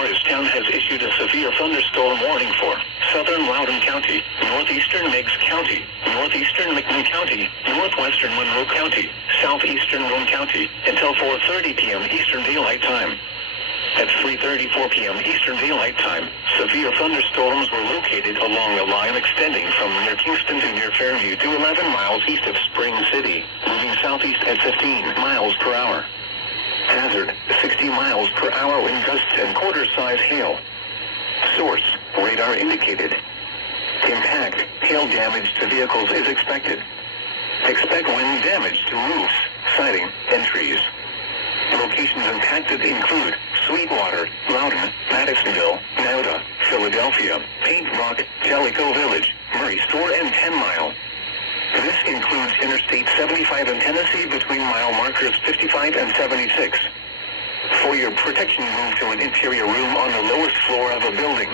Morristown has issued a severe thunderstorm warning for southern Loudoun County, northeastern Meigs County, northeastern McMinn County, northwestern Monroe County, southeastern Roane County, until 4:30 p.m. Eastern Daylight Time. At 3:34 p.m. Eastern Daylight Time, severe thunderstorms were located along a line extending from near Kingston to near Fairview to 11 miles east of Spring City, moving southeast at 15 miles per hour. Hazard, 60 miles per hour wind gusts and quarter-size hail. Source, radar indicated. Impact, hail damage to vehicles is expected. Expect wind damage to roofs, siding, and trees. Locations impacted include Sweetwater, Loudoun, Madisonville, Nauta, Philadelphia, Paint Rock, Jellicoe Village, Murray Store, and 10 Mile. This includes Interstate 75 in Tennessee between mile markers 55 and 76. For your protection, move to an interior room on the lowest floor of a building.